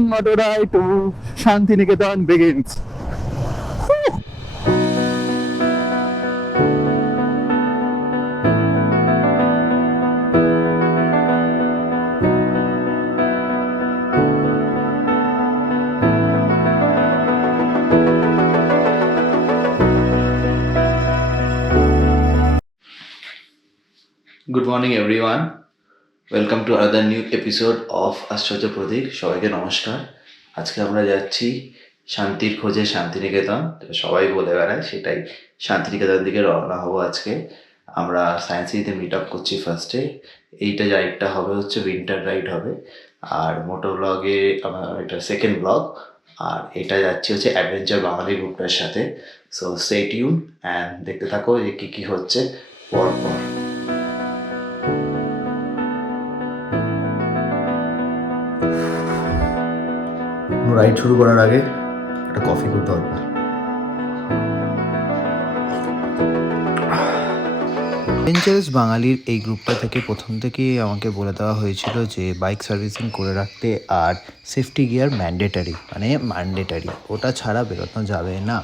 One motor ride to Shantiniketan begins. Good morning everyone. Welcome to another new episode of আশ্চর্য প্রতীক। সবাইকে নমস্কার। আজকে আমরা যাচ্ছি শান্তির খোঁজে শান্তিনিকেতন, সবাই বলে বেড়ায় সেটাই। শান্তিনিকেতন দিকে রওনা হবো আজকে। আমরা সায়েন্স সিটিতে মিট আপ করছি ফার্স্টে। এইটা রাইডটা হবে হচ্ছে উইন্টার রাইড হবে, আর মোটর ব্লগে আমার এটা সেকেন্ড ব্লগ। আর এটা যাচ্ছি হচ্ছে অ্যাডভেঞ্চার বাঙালি গ্রুপটার সাথে। সো স্টে টিউন অ্যান্ড দেখতে থাকো যে কী কী হচ্ছে পরপর। রাইড শুরু করার আগে একটা কফি খুব দরকার। অ্যাডভেঞ্চারাস বাঙালির এই গ্রুপটা থেকে প্রথম থেকেই আমাকে বলে দেওয়া হয়েছিল যে বাইক সার্ভিসিং করে রাখতে, আর সেফটি গিয়ার ম্যান্ডেটারি, ওটা ছাড়া বেরোনো যাবে না।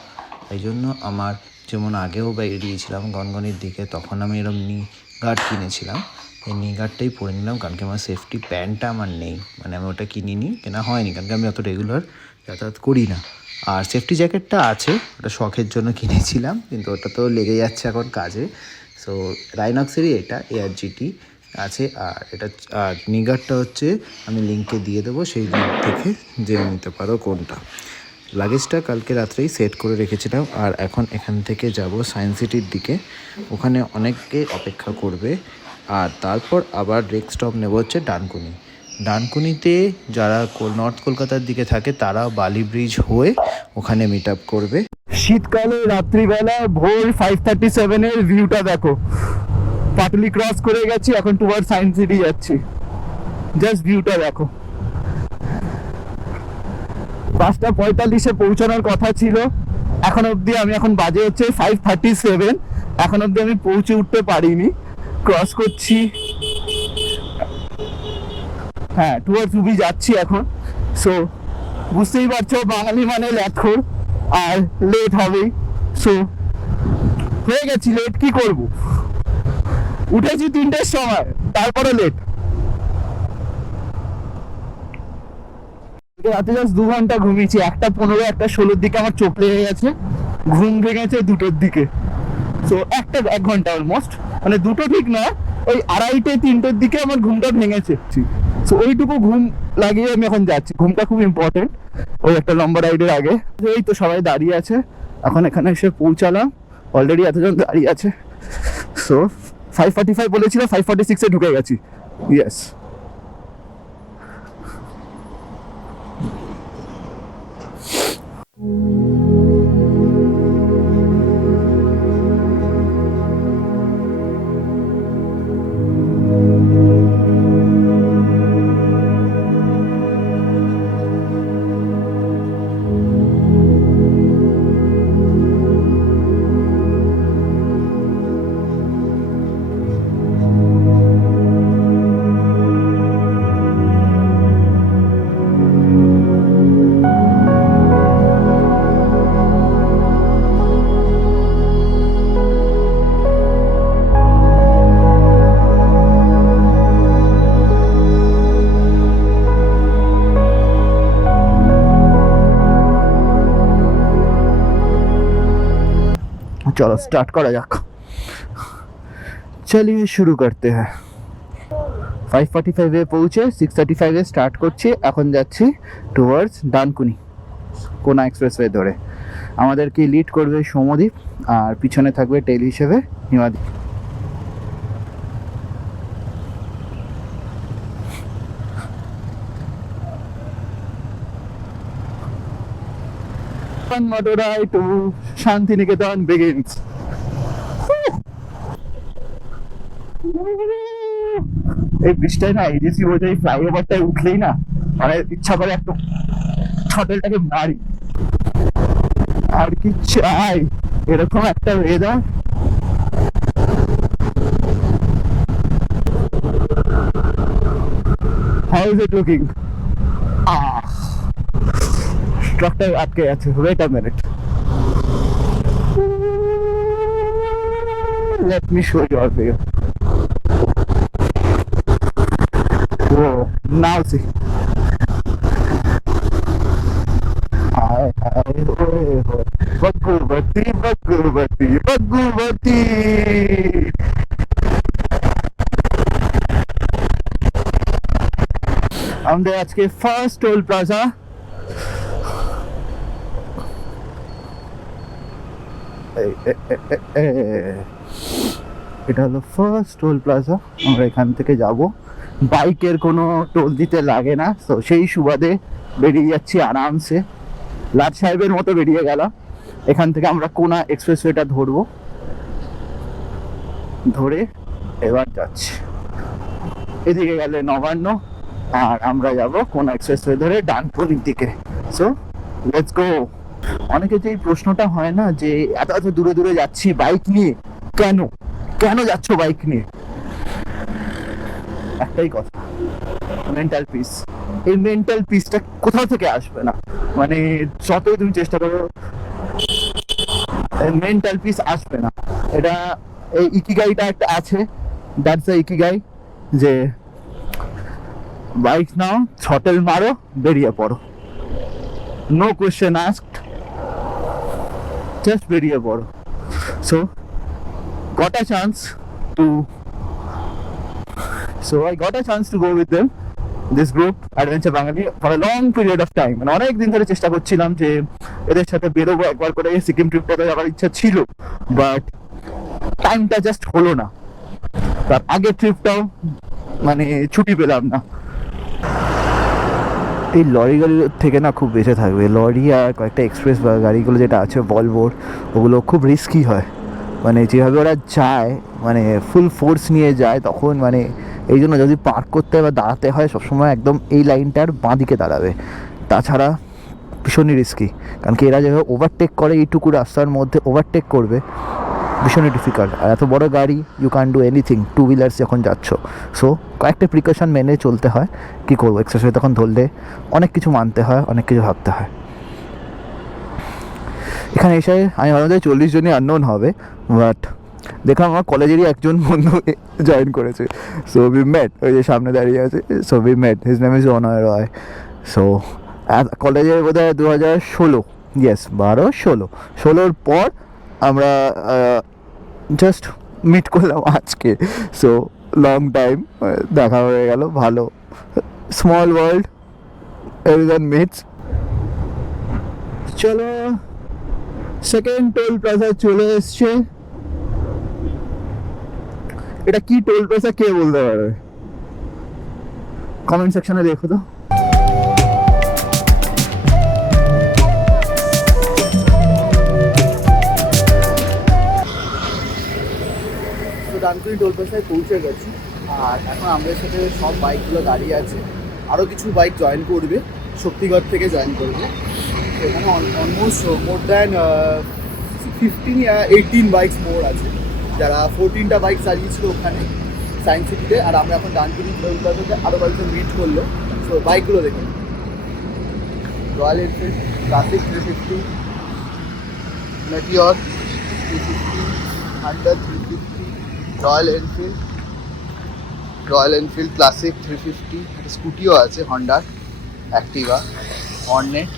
এই জন্য আমার যেমন আগেও বেরিয়েছিলাম গনগনির দিকে, তখন আমি এরকম নি গার্ড কিনেছিলাম। এই নি গার্ডটাই পরে নিলাম, কারণ কি আমার সেফটি প্যান্টটা আমার নেই, আমি ওটা কিনিনি, কেনা হয়নি, কারণ কি আমি অত রেগুলার যাতায়াত করি না। আর সেফটি জ্যাকেটটা আছে, ওটা শখের জন্য কিনেছিলাম, কিন্তু ওটা তো লেগে যাচ্ছে এখন কাজে। সো রাইনক্সেরই এটা ARGT আছে। আর এটা আর নিগারটা হচ্ছে আমি লিঙ্কে দিয়ে দেবো, সেই লিঙ্ক থেকে জেনে নিতে পারো কোনটা। লাগেজটা কালকে রাত্রেই সেট করে রেখেছিলাম, আর এখন এখান থেকে যাব সায়েন্স সিটির দিকে। ওখানে অনেকে অপেক্ষা করবে, আর তারপর আবার নেক্সট স্টপ নেব হচ্ছে ডানকুনিতে যারা নর্থ কলকাতার দিকে থাকে তারা বালি ব্রিজ হয়ে ওখানে মিট আপ করবে। শীতকালে রাত্রিবেলা ভোর 5:37 এর ভিউটা দেখো। পাটুলি ক্রস করে গেছি, এখন টুয়ার্ড সায়েন্স সিটি যাচ্ছি। জাস্ট ভিউটা দেখো। 5:45 পৌঁছানোর কথা ছিল, এখন অবধি এখন বাজে হচ্ছে 5:37, এখন অবধি আমি পৌঁছে উঠতে পারিনি। ক্রস করছি, হ্যাঁ টুয়ার্ডস উবি যাচ্ছি এখন। সো বুঝতেই পারছো বাঙালি মানে ল্যাথখোর, আর লেট হবেই। সো হয়ে গেছি লেট, কি করব, উঠেছি 3টের সময়, তারপরে লেট। রাতে জাস্ট 2 ঘন্টা ঘুমিয়েছি, 1:15 1:16 দিকে আমার চোখ লেগে গেছে, ঘুম ভেঙেছে 2টোর দিকে। সো 1 ঘন্টা অলমোস্ট, দুটো ঠিক নয়, ওই 2:30 3টের দিকে আমার ঘুমটা ভেঙেছে। সো ওইটুকু ঘুম লাগিয়ে আমি এখন যাচ্ছি। ঘুমটা খুব ইম্পর্টেন্ট ওই একটা লম্বা রাইডের আগে। এই তো সবাই দাঁড়িয়ে আছে, এখন এখানে এসে পৌঁছালাম, অলরেডি এতজন দাঁড়িয়ে আছে। সো 5:45 বলেছিল, 5:46 ঢুকে গেছি। ইয়েস। चलो स्टार्ट करा जाक, चलिए शुरू करते हैं। 5:45 পৌঁছে 6:35 স্টার্ট করছি, এখন যাচ্ছি টুয়ার্ডস ডানকুনি কোনা এক্সপ্রেসওয়ে ধরে। আমাদেরকে লিড করবে সৌমদীপ, আর পিছনে থাকবে টেল হিসেবে হিমাদি। One motor ride to Shantiniketan begins. এই বৃষ্টিটাই না, এজেসি বোঝাই ফ্লাইওভারটায় উঠলেই না ইচ্ছা করে একটু হোটেলটাকে মারি। আর কি চাই এরকম একটা weather. How is it looking? ট্রাকটা আটকে আছে, wait a minute, let me show you our view. Whoa, now see. Hi, Bhagavati, Bhagavati, Bhagavati. আমাদের আজকে ফার্স্ট টোল প্লাজা, এটা হলো ফার্স্ট টোল প্লাজা। আমরা এখান থেকে যাব, বাইকের কোনো টোল দিতে লাগে না, তো সেই সুবাদে বেরিয়ে যাচ্ছি আরামসে, লাট সাহেবের মতো বেরিয়ে গেলাম। এখান থেকে আমরা কোনা এক্সপ্রেসওয়েটা ধরবো, ধরে এবার যাচ্ছি এদিকে গেলে নবান্ন, আর আমরা যাব কোনা এক্সপ্রেসওয়ে ধরে ডানকুনির দিকে। So let's go. অনেকে যে এই প্রশ্নটা হয় না যে এত এত দূরে দূরে যাচ্ছি বাইক নিয়ে, কেন কেন যাচ্ছ বাইক নিয়ে? একটাই কথা, মেন্টাল পিস। এই মেন্টাল পিসটা কোথাও থেকে আসবে না, মানে যতই তুমি চেষ্টা করো মেন্টাল পিস আসবে না। এটা এই ইকিগাইটা একটা আছে, দ্যাটস দ্য ইকিগাই, যে বাইক নাও, ছটেল মারো, বেরিয়ে পড়ো, নো কোয়েশ্চেন আস্কড, জাস্ট বেরিয়ে পড়ো। So got a chance to go with them, this group Adventure Bangali, for a long period of time. মানে অনেক দিন ধরে চেষ্টা করছিলাম যে এদের সাথে বেরোবো, একবার করে সিকিম ট্রিপটাতে যাওয়ার ইচ্ছা ছিল, বাট টাইমটা জাস্ট হলো না। তার আগের ট্রিপটাও মানে ছুটি পেলাম না। এই লরি গাড়ির থেকে না খুব বেঁচে থাকবে, লরি আর কয়েকটা এক্সপ্রেস গাড়িগুলো যেটা আছে ভলভোর, ওগুলো খুব রিস্কি হয়। মানে যেভাবে ওরা যায়, মানে ফুল ফোর্স নিয়ে যায়, তখন মানে এই জন্য যদি পার্ক করতে বা দাঁড়াতে হয় সবসময় একদম এই লাইনটার বাঁ দিকে দাঁড়াবে, তাছাড়া ভীষণই রিস্কি। কারণ কি এরা যেভাবে ওভারটেক করে, এইটুকু রাস্তার মধ্যে ওভারটেক করবে, ভীষণই ডিফিকাল্ট। আর এত বড় গাড়ি, you can do anything two wheelers যখন যাচ্ছ। সো কয়েকটা প্রিকশন মেনে চলতে হয়। কী করবো, এক্সারসাইজ তখন ধরলে অনেক কিছু মানতে হয়, অনেক কিছু ভাবতে হয়। এখানে এসে আমি ভাবলাম যে 40 জনই আননোন হবে, বাট দেখলাম আমার কলেজেরই একজন বন্ধু জয়েন করেছে। সো উই মেট, ওই যে সামনে দাঁড়িয়ে আছে, so we met, his name is Anoy Roy. So কলেজের বোধ হয় 2016, ইয়েস 16 পর আমরা জাস্ট মিট করলাম আজকে। সো লং টাইম দেখা হয়ে গেল, ভালো। Small world, everyone meets. চলো, সেকেন্ড টোল প্লাজা চলে এসছে। এটা কি টোল প্লাজা কে বলতে পারবে? কমেন্ট সেকশনে দেখো তো। ডানকুনি টোল প্লাজায় পৌঁছে গেছি, আর এখন আমাদের সাথে সব বাইকগুলো দাঁড়িয়ে আছে। আরও কিছু বাইক জয়েন করবে, শক্তিগড় থেকে জয়েন করবে। এখানে অলমোস্ট মোর দ্যান 18 বাইকস মোর আছে, যারা 14টা বাইক চালিয়েছিল ওখানে সায়েন্স সিটিতে। আর আমরা এখন ডানকুনি টোল প্লাজাতে আরও কয়েকজন মিট করলো। সো বাইকগুলো দেখুন, royal Enfield classic 350, Meteor 350, Hunter 350, royal Enfield classic 350, একটা স্কুটিও আছে হন্ডার, অ্যাক্টিভা, হর্নেট,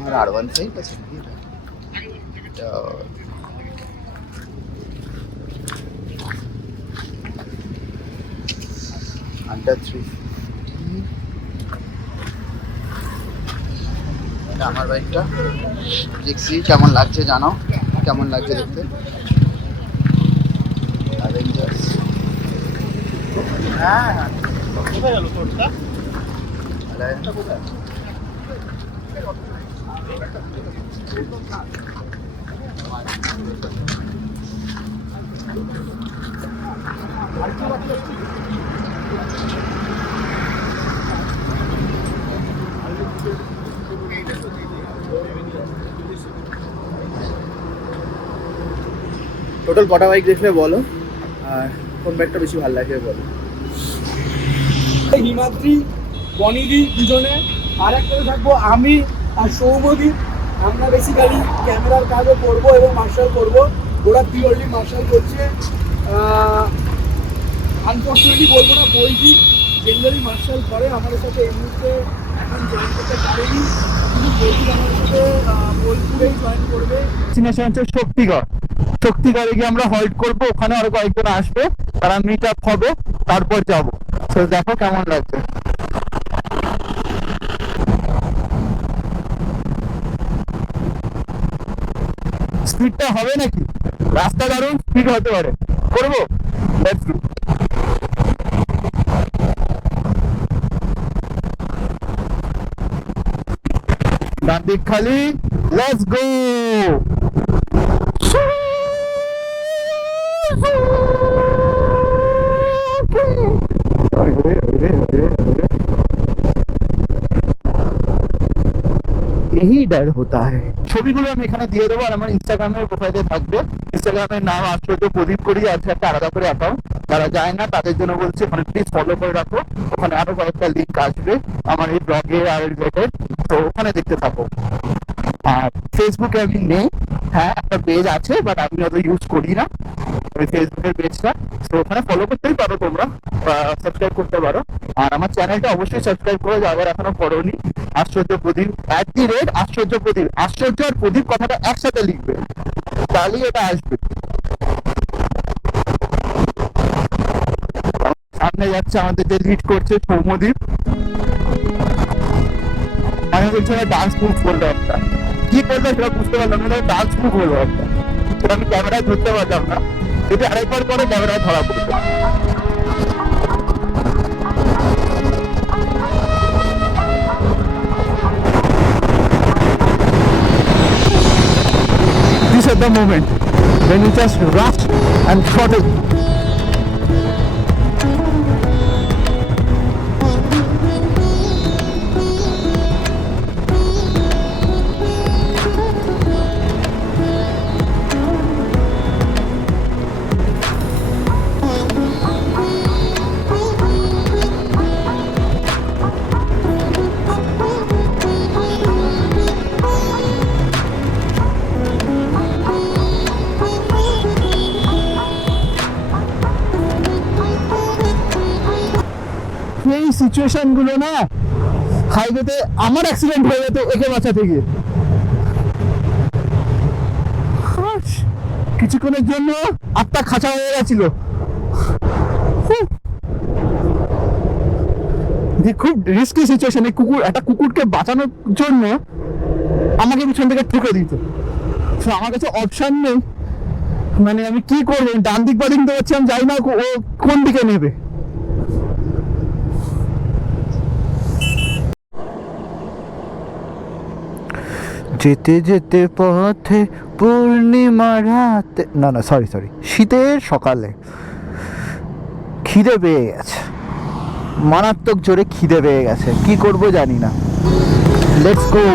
আমার R15 আছে নাকি এটা, হান্টার 350, এটা আমার বাইকটা। দেখছি কেমন লাগছে, জানাও কেমন লাগছে দেখতে। অ্যাভেঞ্জার্স, হ্যাঁ কোথায় গেল তোরটা? টোটাল কটা বাইক দেখলে বলো? আর কোন বাইকটা বেশি ভালো লাগে বলো? হিমাদ্রি, বনিদি দুজনে, আর একটাতে থাকবো আমি আর সৌমদীপ। আমরা বেসিক্যালি ক্যামেরার কাজও করবো এবং মার্শাল করবো। ওরা পিওরলি মার্শাল করছে। আনফর্চুনেটলি বলবো না, বৈদিক জেনারেলি মার্শাল করে। আমাদের সাথে এই মুহূর্তে এখন জয়েন করতে পারেনি, কিন্তু বৈদিক আমাদের সাথে বোলপুরেই জয়েন করবে। ডেস্টিনেশন হচ্ছে শক্তিগড়। শক্তিগড়ে গিয়ে আমরা হল্ট করবো, ওখানে আরো কয়েকজন আসবে, তারা মিট আপ হবে, তারপর যাবো। তো দেখো কেমন লাগছে। স্পিডটা হবে নাকি? রাস্তা দারুণ, স্পিড হতে পারে, করবো। Let's go. ডান দিক খালি, লেটস গো। यही डर होता है। ছবিগুলো আমি এখানে দিয়ে দেবো, আর আমার ইনস্টাগ্রামের প্রোফাইলে থাকবে। ইনস্টাগ্রামের নাম আশ্চর্য প্রদীপ করি আছে, একটা আলাদা করে অ্যাকাউন্ট। যারা যায় না তাদের জন্য বলছি, ওখানে প্লিজ ফলো করে রাখো। ওখানে আরো কয়েকটা লিঙ্ক আসবে আমার এই ব্লগে আর রিলেটেড, তো ওখানে দেখতে থাকো। আর ফেসবুকে আমি নেই, হ্যাঁ একটা পেজ আছে, বাট আমি অত ইউজ করি না ওই ফেসবুকের পেজটা। তো ওখানে ফলো করতেই পারো তোমরা, সাবস্ক্রাইব করতে পারো। আর আমার চ্যানেলটা অবশ্যই সাবস্ক্রাইব করে যাবার এখনো করোনি। আশ্চর্য প্রদীপ @আশ্চর্য প্রদীপ। আশ্চর্য আর প্রদীপ কথাটা একসাথে লিখবে, তাহলেই এটা আসবে। সামনে যাচ্ছে আমাদের যে লিড করছে সৌম্যদীপ। আমি বলছি ডান্স মুভ করলো একটা, কি করলো সেটা বুঝতে পারলাম না। ডান্স মুভ হলো একটা, সেটা আমি ক্যামেরায় ধরতে পারলাম না। যদি আরেকবার পরে ক্যামেরায় ধরা পড়তো। This is the moment when you just rush and throttle. এই সিচুয়েশন গুলো না, হাইওয়েতে আমার অ্যাক্সিডেন্ট হয়ে যেত একে বাঁচাতে গিয়ে। কিছুক্ষণের জন্য আত্মা খাঁচা হয়ে গেছিল। খুব রিস্কি সিচুয়েশন। একটা কুকুরকে বাঁচানোর জন্য আমাকে পিছন থেকে ঠুকে দিত। আমার কাছে অপশন নেই, মানে আমি কি করবো? ডান দিক বা দিক তো হচ্ছে, আমি জানি না ও কোন দিকে নেবে। যেতে যেতে পথে পূর্ণিমা রাতে, না সরি শীতের সকালে খিদে পেয়ে গেছে, মারাত্মক জোরে খিদে পেয়ে গেছে, কি করব জানি না। Let's go.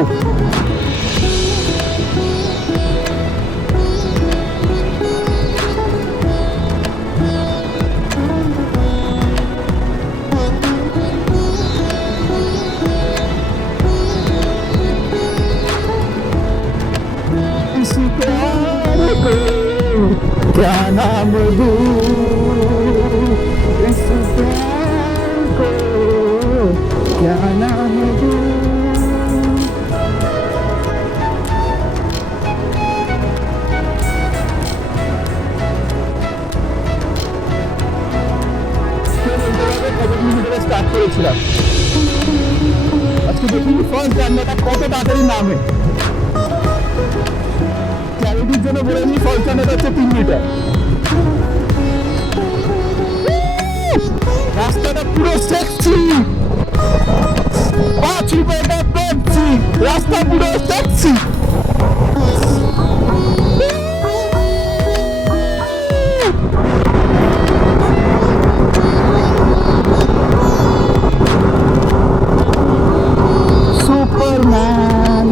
क्या नाम दूं इस प्यार को, क्या नाम दूं। স্টার্ট করেছিলাম, আজকে দেখি ফার্স্ট জার্নিটা কত তাড়াতাড়ি নামে। ক্যারিটির জন্য বলে দিই, ফার্স্ট জার্নিটা হচ্ছে 3 মিটার। রাস্তাটা পুরো সেক্সি, 5 রুপিয়াটা পেপসি, রাস্তা পুরো সেক্সি। সুপারম্যান।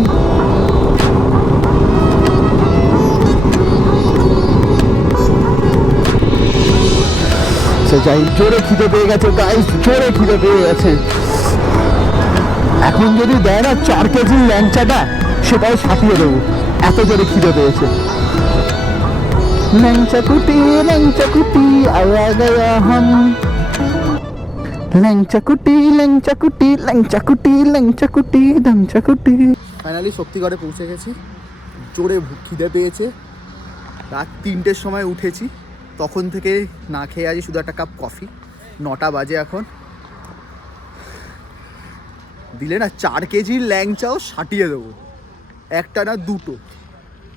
আচ্ছা যাই, জোরে খিদে পেয়ে গেছে গাইস, জোরে খিদে পেয়ে গেছে। এখন যদি দেয় না 4 কেজির ল্যাংচাটা, সেটাও সাটিয়ে দেবো, এত জোরে খিদে পেয়েছে। ল্যাংচা কুটি আয়া গয়া হাম, ল্যাংচা কুটি ল্যাংচা কুটি ল্যাংচা কুটি ল্যাংচা কুটি ল্যাংচা কুটি। ফাইনালি শক্তিগড়ে পৌঁছে গেছি। জোরে খিদে পেয়েছে। রাত 3টের সময় উঠেছি, তখন থেকে না খেয়ে আছি, শুধু একটা কাপ কফি। 9টা বাজে এখন। দিলে না 4 কেজির ল্যাংচাও সাটিয়ে দেবো, একটা না দুটো,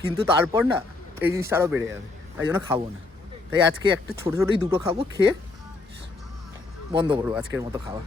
কিন্তু তারপর না এই জিনিসটা আরও বেড়ে যাবে, তাই জন্য খাবো না। তাই আজকে একটা ছোটো ছোটোই দুটো খাবো, খেয়ে বন্ধ করবো আজকের মতো খাওয়া।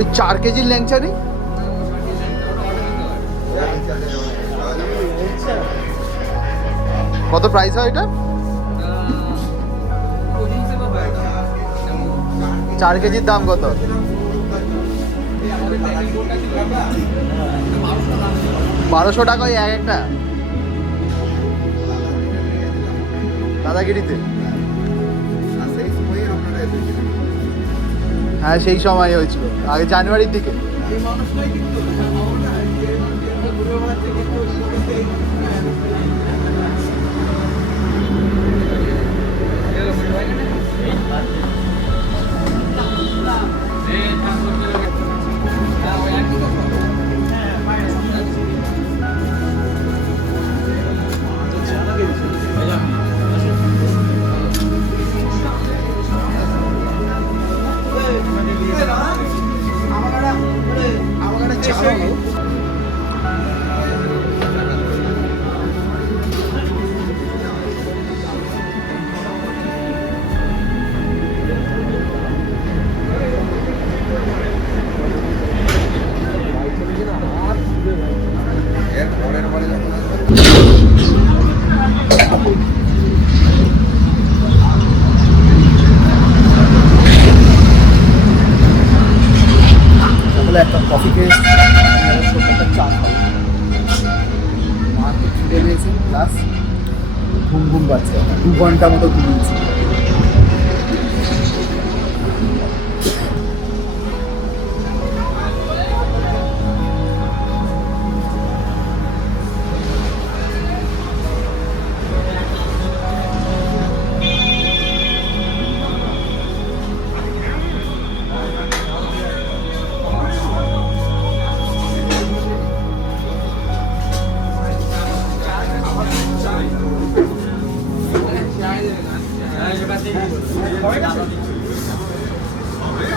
ওই 4 কেজির ল্যাংচা নেই? কত প্রাইস হয় এটা? 4 কেজির দাম কত? 1200 টাকা ওই এক একটা দাদাগিরিতে। হ্যাঁ সেই সময় হয়েছিল, আগে জানুয়ারির দিকে। একটা কফি খেয়ে ছোট্ট একটা চা খাবো। মাকে খিদে পেয়েছি, প্লাস ঘুম পাচ্ছে, 2 ঘন্টা মতো ঘুমিয়েছি।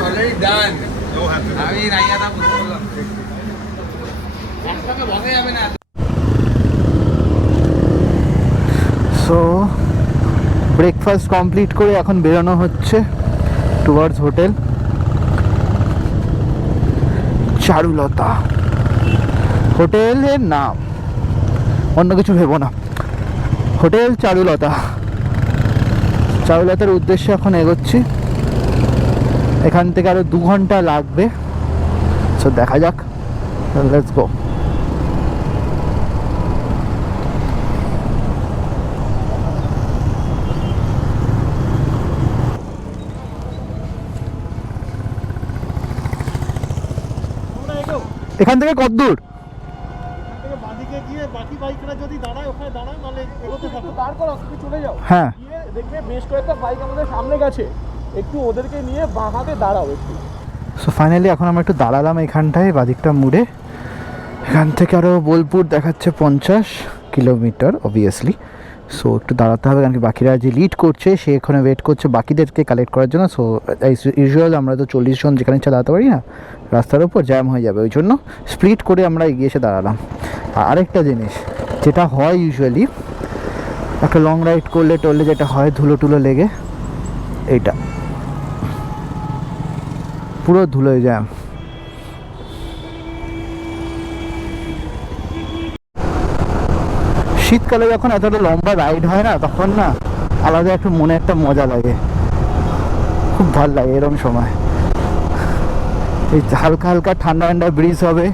Already done. আমি রাইয়াটা বুঝতে পারলাম। একটাকে বসে যাবে না। সো ব্রেকফাস্ট কমপ্লিট করে এখন বেরোনো হচ্ছে টুয়ার্ডস হোটেল চারুলতা। হোটেলের নাম, অন্য কিছু ভেবো না, হোটেল চারুলতা। চারুলতার উদ্দেশ্যে এখন এগোচ্ছি। এখান থেকে আরো 2 ঘন্টা লাগবে। সো দেখা যাক, লেটস গো। এখান থেকে কত দূর? বাদিকে গিয়ে বাকি বাইকরা যদি দাঁড়ায় ওখানে দাঁড়ায়, নাহলে এগোতে থাকো। তারপর তুমি চলে যাও, হ্যাঁ গিয়ে দেখবে বেশ কয়েকটা বাইক আমাদের সামনে গেছে, একটু ওদেরকে নিয়ে বাঁ হাতে দাঁড়াও একটু। সো ফাইনালি এখন আমরা একটু দাঁড়ালাম এখানটায় বাদিকটা মুড়ে। এখান থেকে আরও বোলপুর দেখাচ্ছে 50 কিলোমিটার অবভিয়াসলি। সো একটু দাঁড়াতে হবে, কারণ কি বাকিরা যে লিড করছে সে এখানে ওয়েট করছে বাকিদেরকে কালেক্ট করার জন্য। সো ইউজুয়াল আমরা তো 40 জন যেখানে ইচ্ছা দাঁড়াতে পারি না, রাস্তার উপর জ্যাম হয়ে যাবে, ওই জন্য স্প্লিট করে আমরা এগিয়ে এসে দাঁড়ালাম। আর আরেকটা জিনিস যেটা হয় ইউজুয়ালি একটা লং রাইড করলে টরলে যেটা হয়, ধুলো টুলো লেগে এইটা পুরো ধুলোয় জ্যাম। শীতকালে যখন এতটা লম্বা রাইড হয় না, তখন না আলাদা একটু মনে একটা মজা লাগে, খুব ভালো লাগে এরকম সময়। এই হালকা হালকা ঠান্ডা ঠান্ডা ব্রিজ হবে,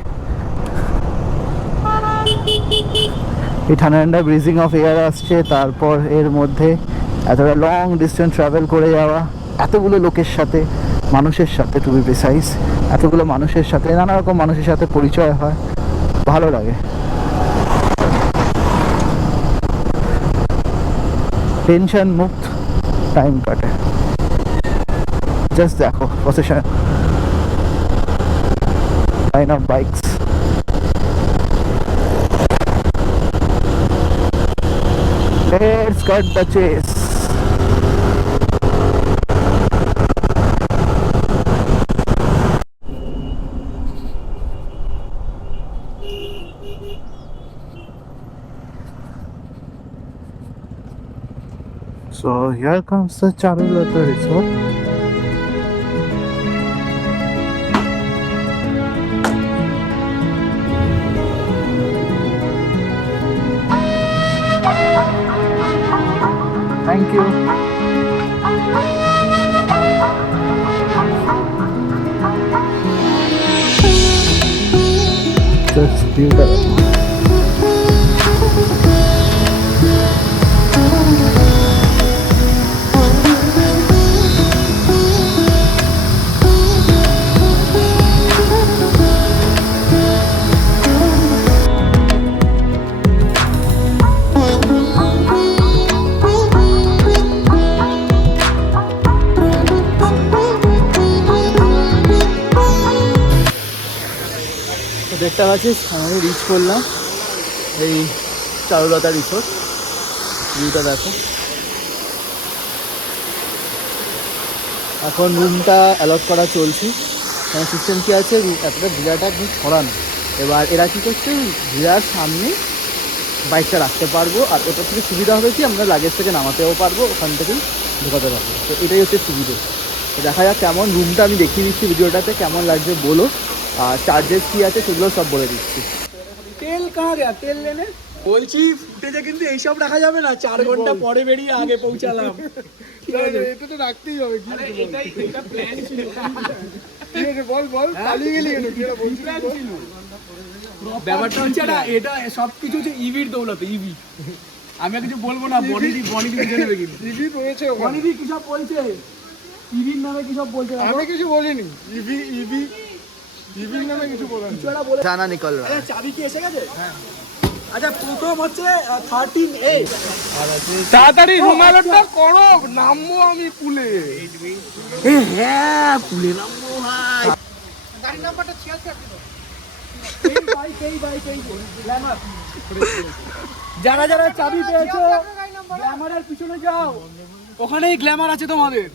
এই ঠান্ডা ঠান্ডা ব্রিজিং অফ এয়ার আসছে, তারপর এর মধ্যে এতটা লং ডিস্টেন্স ট্রাভেল করে যাওয়া, এতগুলো লোকের সাথে, মানুষের সাথে, টু বি প্রিসাইজ এতগুলো মানুষের সাথে, নানা রকম মানুষের সাথে পরিচয় হয়, ভালো লাগে। টেনশন মুক্ত টাইম কাটে। জাস্ট দেখো procession, line of bikes. Let's cut the chase. So here comes the Charulata Resort. Thank you. Just beautiful. দেখতে পাচ্ছিস আমি রিচ করলাম এই চারুলতা রিসোর্ট। ভিউটা দেখো। এখন রুমটা অ্যালট করা চলছে। এখানে সিস্টেম কী আছে, এতটা ভিড়াটা একদম ছড়ানো। এবার এরা কী করছে, ভিড়ার সামনে বাইকটা রাখতে পারবো, আর ওটা থেকে সুবিধা হবে কি আমরা লাগেজ থেকে নামাতেও পারবো, ওখান থেকেই ঢোকাতে পারবো। তো এটাই হচ্ছে সুবিধে। তো দেখা যাক কেমন, রুমটা আমি দেখিয়ে দিচ্ছি ভিডিওটাতে, কেমন লাগছে বলো, আর চার্জেস কী আছে সেগুলো সব বলে দিচ্ছি। তেল কাহা গেয়া, তেল লেনে বলছি ফুটেজে কিন্তু এইসব রাখা যাবে না, 4 ঘন্টা পরে বেরিয়ে আগে পৌঁছালাম। ঠিক আছে, এটা তো রাখতেই হবে। এটা প্ল্যান ছিল। বল পালিয়ে গেলি কেন? কি বলছিস? ব্যাপারটা হচ্ছে এটা সবকিছু হচ্ছে ইভির দৌলতে। ইভি আমি আর কিছু বলবো না, বনিদি বুঝে নেবে। কিন্তু ইভি রয়েছে, বনিদি কি সব বলছে, ইভির নামে কি সব বলছে। আমি কিছু বলিনি, ইভির নামে কিছু বলেন। জানা নিকল রা। আরে চাবি কি এসে গেছে? হ্যাঁ। আচ্ছা প্রথম হচ্ছে 13A। তাড়াতাড়ি রুমালটা করো, নামবো আমি পুলে। হ্যাঁ পুলে নামবো ভাই। গাড়ি নাম্বারটা 76। যারা যারা চাবি পেয়েছো গ্ল্যামারের পিছনে যাও, ওখানেই গ্ল্যামার আছে তোমাদের।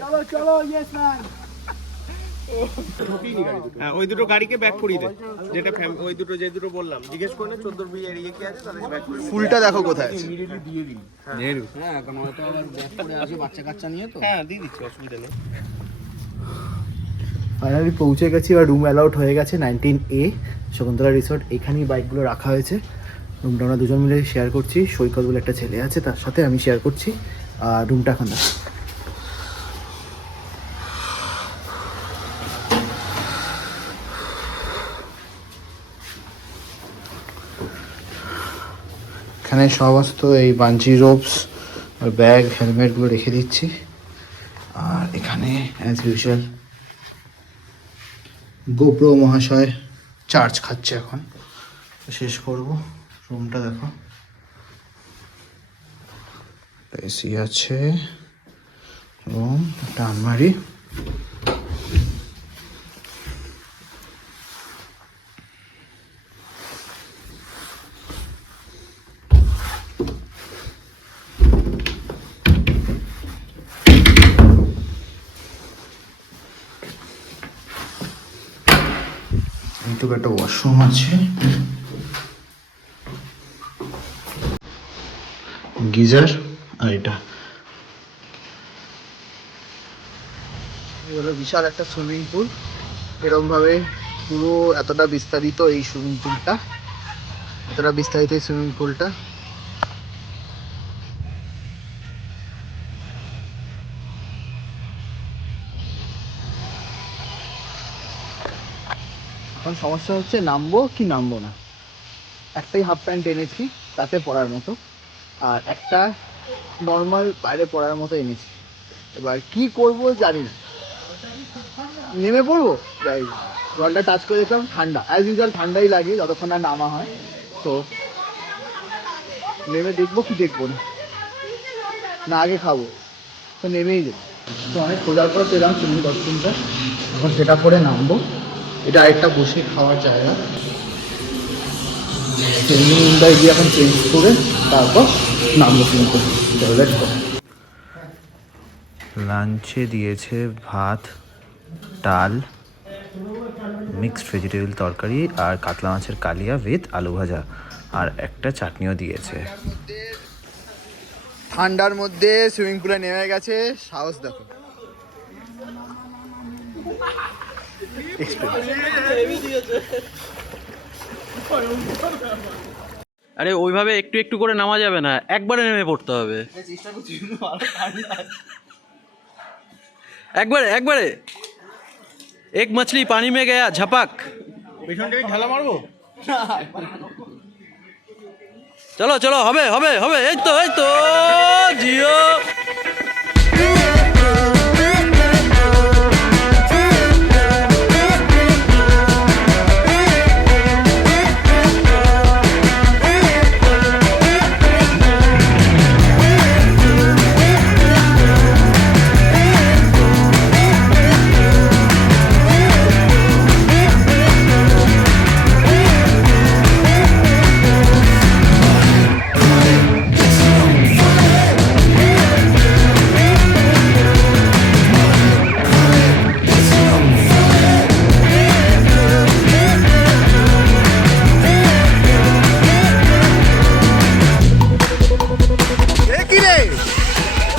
চলো চলো, ইয়েস ম্যান। হ্যাঁ, ওই দুটো গাড়িকে ব্যাক করিয়ে দে, যেটা ওই দুটো যে দুটো বললাম, জিজ্ঞেস করে না 14 বি এরিয়া কি আছে, তাহলে ব্যাক করে ফুলটা দেখো কোথায় আছে। হ্যাঁ এখন হয়তো আবার ব্যাক করে আসে বাচ্চা কাচ্চা নিয়ে, তো হ্যাঁ দিয়ে দিচ্ছি, অসুবিধা নেই। ফাইনালি পৌঁছে গেছি, আর রুম অ্যালাউট হয়ে গেছে 19A শকুন্তলা রিসোর্ট। এখানেই বাইকগুলো রাখা হয়েছে। রুমটা আমরা দুজন মিলে শেয়ার করছি, সৈকত বলে একটা ছেলে আছে, তার সাথে আমি শেয়ার করছি। আর রুমটা এখন দেখো। এখানে সমস্ত এই বাঞ্জি রোপস আর ব্যাগ হেলমেটগুলো রেখে দিচ্ছি। আর এখানে অ্যাজ ইউজুয়াল গোপ্রো মহাশয় চার্জ খাচ্ছে এখন। শেষ করব। রুমটা দেখো, এসি আছে, রুম, একটা আলমারি। এইটুকু একটা ওয়াশরুম আছে, গিজার, আর এটা হলো বিশাল একটা সুইমিং পুল। এরকমভাবে পুরো এতটা বিস্তারিত এই সুইমিং পুলটা, এতটা বিস্তারিত এই সুইমিং পুলটা। এখন সমস্যা হচ্ছে নামবো কি নামবো না। একটাই হাফ প্যান্ট এনেছি তাতে পরার মতো, আর একটা নর্মাল বাইরে পরার মতো এনেছি। এবার কি করব জানি না, নেমে পড়বো। যাই, জলটা টাচ করে দেখলাম ঠান্ডা, অ্যাজ ইউজুয়াল ঠান্ডাই লাগে যতক্ষণ না নামা হয়। তো নেমে দেখবো কি দেখবো না, না আগে খাবো, তো নেমেই যাবো। তো অনেক খোঁজার পর পেলাম সুইমিং কস্টিউমটা, এখন সেটা পরে নামবো। এটা আরেকটা বসে খাওয়ার জায়গা, সুইমিং রুমটায় গিয়ে এখন চেঞ্জ করে তারপর নামবো সুইমিং পুল। লাঞ্চে দিয়েছে ভাত, ডাল, মিক্সড ভেজিটেবল তরকারি আর কাতলা মাছের কালিয়া উইথ আলু ভাজা, আর একটা চাটনিও দিয়েছে। ঠান্ডার মধ্যে সুইমিং পুলে নেমে গেছে, সাহস দেখো। আরে ওইভাবে একটু একটু করে নামা যাবে না, একবারে নেমে পড়তে হবে। একবারে একবারে এক মাছলি পানি মে গয়া ঝপাক। পেছন থেকে ঢালা মারবো। চলো চলো, হবে হবে হবে, এই তো জিও।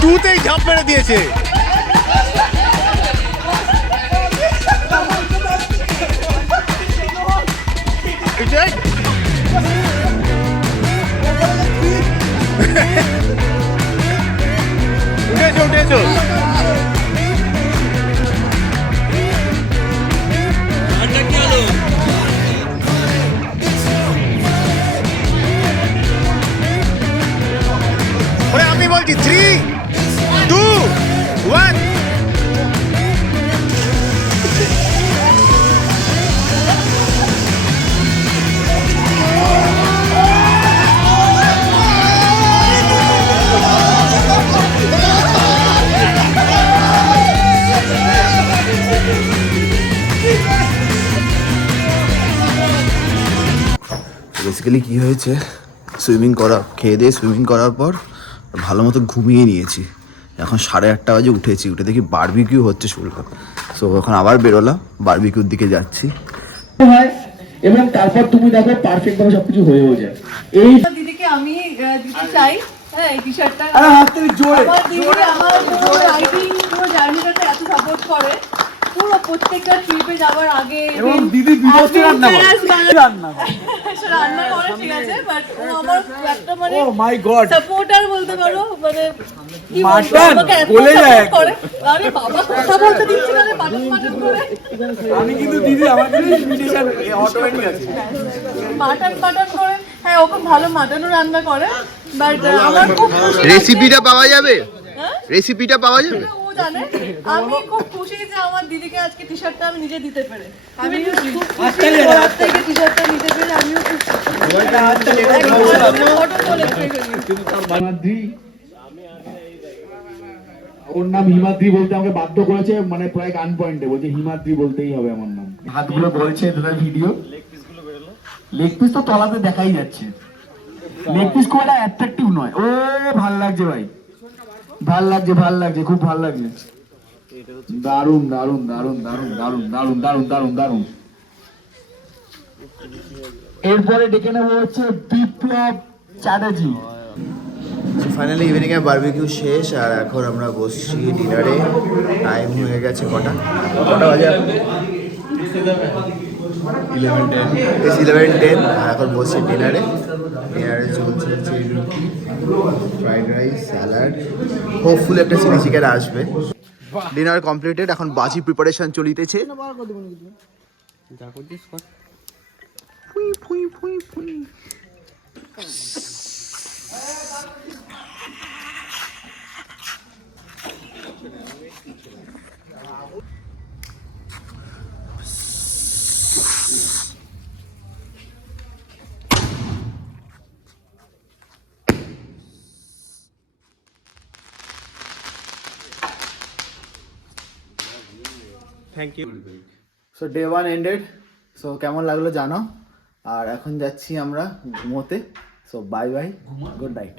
টুতেই ঝাঁপ মেরে দিয়েছে। উঠেছো উঠেছো। আমি বলছি 3, 2, 1। বেসিক্যালি কী হয়েছে, খেয়ে দিয়ে সুইমিং করার পর ভালো মতো ঘুমিয়ে নিয়েছি। এখন 8:30 বাজে উঠেছি, উঠে দেখি বারবিকিউ হচ্ছে শুনলাম। সো এখন আবার বেরোলাম, বারবিকিউর দিকে যাচ্ছি। এবং তারপর তুমি দেখো পারফেক্ট ভাবে সবকিছু হয়েও যায়। এই দিদিকে আমি দিতে চাই, হ্যাঁ এই টি-শার্টটা। জোরে আমার দিদি আমার পুরো রাইডিং পুরো জার্নিটাতে এত সাপোর্ট করে, পুরো প্রত্যেকটা ট্রিপে যাওয়ার আগে। এবং দিদি বিভৎস রান্না করে। রান্না করে ঠিক আছে, বাট ও আমার একটা মানে ও মাই গড সাপোর্টার বলতে পারো, মানে কি মাটন বলবো, বলে যায় করে। আরে বাবা কথা বলতে দিচ্ছে না, মাটন করে। আমি কিন্তু দিদি আমার কিন্তু ইনভিটেশন অটোমেটিক আছে। মাটন করে, হ্যাঁ ও খুব ভালো মাটনও রান্না করে, বাট আমার খুব রেসিপিটা পাওয়া যাবে? হ্যাঁ? রেসিপিটা পাওয়া যাবে? ও জানে আমি খুব খুশি যে আমার দিদিকে আজকে টি শার্টটা আমি নিজে দিতে পেরে আমি খুব খুশি ওর থেকে টি শার্টটা নিতে পেরে আমিও খুব ফটো তোলে হিমাদ্রি, ওর নাম হিমাদ্রি বলতে আমাকে বাধ্য করেছে, মানে প্রায় গান পয়েন্টে বলছে হিমাদ্রি বলতেই হবে আমার নাম। হাতগুলো বলছে দাদা ভিডিও, লেগ পিস তো তলাতে দেখাই যাচ্ছে, লেগ পিস খুব একটা অ্যাট্রাকটিভ নয়। ও ভাল লাগছে ভাই, ভাল লাগছে, ভাল লাগছে, খুব ভাল লাগছে। দারুন দারুন দারুন দারুন দারুন দারুন দারুন দারুন দারুন। এরপরে ডেকে নেবো হচ্ছে বিপ্লব চ্যাটার্জি। ফাইনালি ইভিনিংয়ে বারবিকিউ শেষ আর এখন আমরা বসছি ডিনারে। টাইম হয়ে গেছে কটা বাজে? 11:10। আর এখন বসছি ডিনারে চলছে রুটি, ফ্রাইড রাইস, স্যালাড, হোপফুল একটা চিলি চিকেন আসবে। ডিনার কমপ্লিটেড, এখন বাজি প্রিপারেশন চলিতেছে। Thank you. So day 1 ended. So কেমন লাগলো জানো, আর এখন যাচ্ছি আমরা ঘুমোতে। So bye bye, good night.